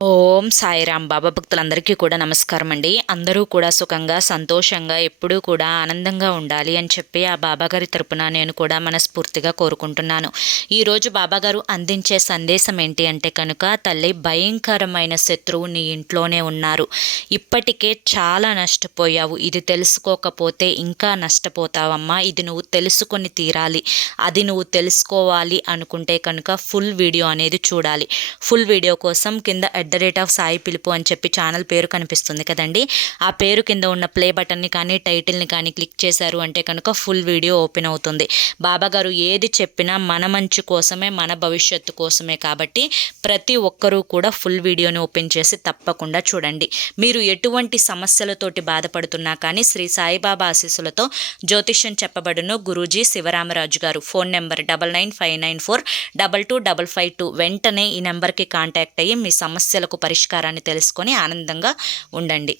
ఓం సాయిరాం. బాబా భక్తులందరికీ కూడా నమస్కారం అండి. అందరూ కూడా సుఖంగా సంతోషంగా ఎప్పుడూ కూడా ఆనందంగా ఉండాలి అని చెప్పి ఆ బాబాగారి తరపున నేను కూడా మనస్ఫూర్తిగా కోరుకుంటున్నాను. ఈరోజు బాబాగారు అందించే సందేశం ఏంటి అంటే కనుక, తల్లి, భయంకరమైన శత్రువు నీ ఇంట్లోనే ఉన్నారు. ఇప్పటికే చాలా నష్టపోయావు. ఇది తెలుసుకోకపోతే ఇంకా నష్టపోతావమ్మా. ఇది నువ్వు తెలుసుకొని తీరాలి. అది నువ్వు తెలుసుకోవాలి అనుకుంటే కనుక ఫుల్ వీడియో అనేది చూడాలి. ఫుల్ వీడియో కోసం కింద @సాయి పిలుపు అని చెప్పి ఛానల్ పేరు కనిపిస్తుంది కదండి. ఆ పేరు కింద ఉన్న ప్లే బటన్ని కానీ టైటిల్ని కానీ క్లిక్ చేశారు అంటే కనుక ఫుల్ వీడియో ఓపెన్ అవుతుంది. బాబాగారు ఏది చెప్పినా మన మంచి కోసమే, మన భవిష్యత్తు కోసమే. కాబట్టి ప్రతి ఒక్కరూ కూడా ఫుల్ వీడియోని ఓపెన్ చేసి తప్పకుండా చూడండి. మీరు ఎటువంటి సమస్యలతోటి బాధపడుతున్నా కానీ శ్రీ సాయిబాబా ఆశీస్సులతో జ్యోతిష్యం చెప్పబడును. గురూజీ శివరామరాజు గారు. Phone number 9959422552. వెంటనే ఈ నెంబర్కి కాంటాక్ట్ అయ్యి మీ సమస్యలకు పరిష్కారాన్ని తెలుసుకొని ఆనందంగా ఉండండి.